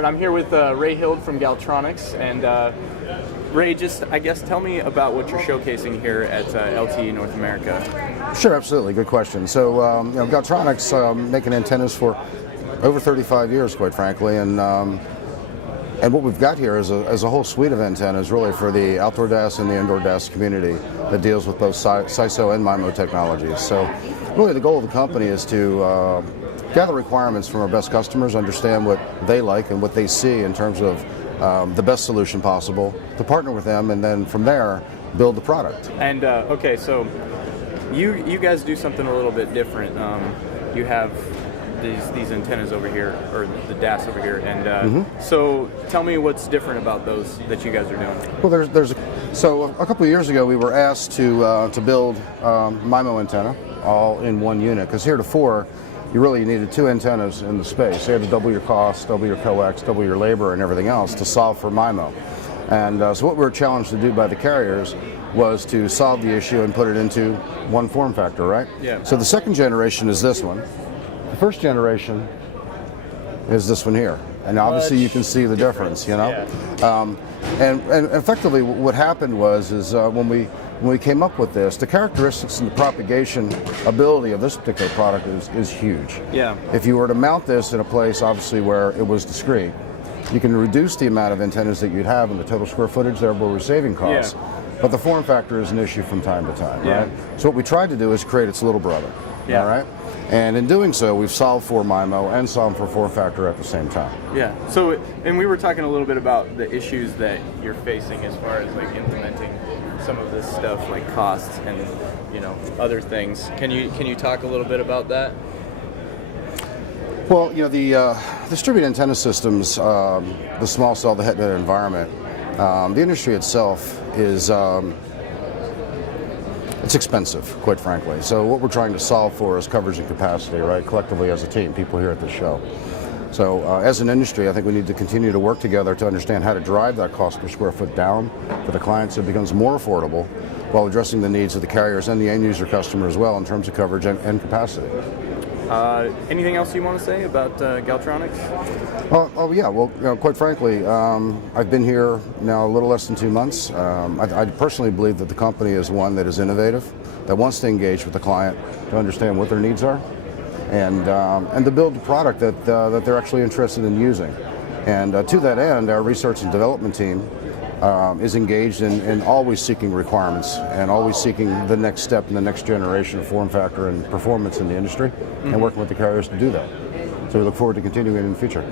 right, I'm here with Ray Hill from Galtronics, and Ray, just I guess tell me about what you're showcasing here at LTE North America. Sure, absolutely. Good question. So, Galtronics making antennas for over 35 years, quite frankly, and what we've got here is a whole suite of antennas, really, for the outdoor DAS and the indoor DAS community that deals with both SISO and MIMO technologies. So, really, the goal of the company is to gather requirements from our best customers, understand what they like and what they see in terms of the best solution possible, to partner with them, and then from there build the product. And okay, so you guys do something a little bit different. You have these antennas over here, or the DAS over here, and so tell me what's different about those that you guys are doing. Well, so a couple of years ago we were asked to build MIMO antenna all in one unit, because heretofore you really needed two antennas in the space. You had to double your cost, double your coax, double your labor, and everything else to solve for MIMO. And so what we were challenged to do by the carriers was to solve the issue and put it into one form factor, right? Yeah. So the second generation is this one. The first generation is this one here. And obviously you can see the difference, you know? Yeah. And effectively what happened was when we came up with this, the characteristics and the propagation ability of this particular product is huge. Yeah. If you were to mount this in a place, obviously, where it was discrete, you can reduce the amount of antennas that you'd have and the total square footage, thereby we're saving costs. Yeah. But the form factor is an issue from time to time, Yeah. right? So what we tried to do is create its little brother, Yeah. all right? And in doing so, we've solved for MIMO and solved for form factor at the same time. Yeah. So, and we were talking a little bit about the issues that you're facing as far as like implementing some of this stuff, like costs and other things. Can you talk a little bit about that? Well, the distributed antenna systems, the small cell, the HetNet environment, the industry itself is it's expensive, quite frankly. So what we're trying to solve for is coverage and capacity, right? Collectively as a team, people here at the show. So as an industry, I think we need to continue to work together to understand how to drive that cost per square foot down for the clients so it becomes more affordable, while addressing the needs of the carriers and the end user customer as well in terms of coverage and capacity. Anything else you want to say about Galtronics? Well, quite frankly, I've been here now a little less than 2 months. I personally believe that the company is one that is innovative, that wants to engage with the client to understand what their needs are, and to build a product that they're actually interested in using. And to that end, our research and development team is engaged in always seeking requirements and always seeking the next step in the next generation of form factor and performance in the industry, and working with the carriers to do that. So we look forward to continuing in the future.